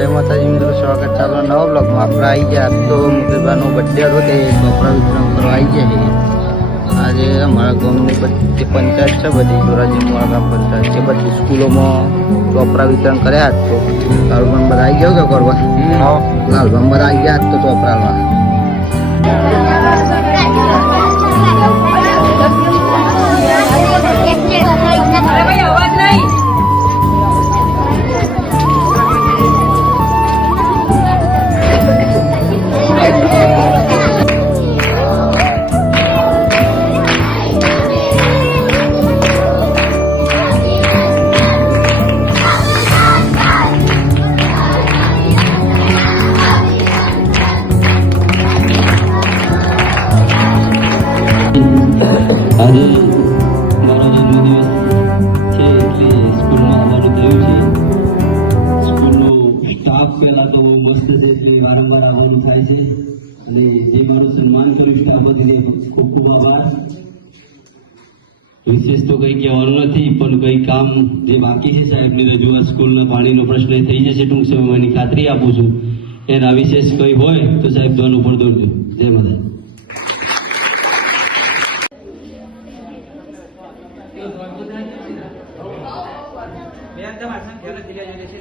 જય માતાજી મિત્રો, સ્વાગત ચાલો નવા બ્લોગમાં. આપણે આવી ગયા તો મુકેશભાઈનો બર્થડે હતો તે ચોપડા વિતરણ કરવા આવી ગયા છે. આજે અમારા ગામની બધી પંચાયત છે, બધી જોરાજી ગ્રામ પંચાયત છે, બધી સ્કૂલોમાં ચોપડા વિતરણ કર્યા તો લાલભાઈ બધા આવી ગયો કે કરવા લાલભાઈ બધા આવી ગયા તો ચોપડામાં આજે મારો જન્મદિવસ છે એટલે સ્કૂલમાં આવવાનું થયું છે. સ્કૂલનો સ્ટાફ પહેલાં તો બહુ મસ્ત છે એટલે વારંવાર આવવાનું થાય છે અને જે મારું સન્માન કર્યું સ્ટાફ વતીને ખૂબ ખૂબ આભાર. વિશેષ તો કંઈ કહેવાનું નથી, પણ કંઈ કામ જે બાકી છે સાહેબની રજૂઆત સ્કૂલના પાણીનો પ્રશ્ન થઈ જશે ટૂંક સમયની ખાતરી આપું છું. એના વિશેષ કંઈ હોય તો સાહેબ દોન ઉપર દોડજો. જય માતા. બે તમારા ઘેર જિલ્લા જે છે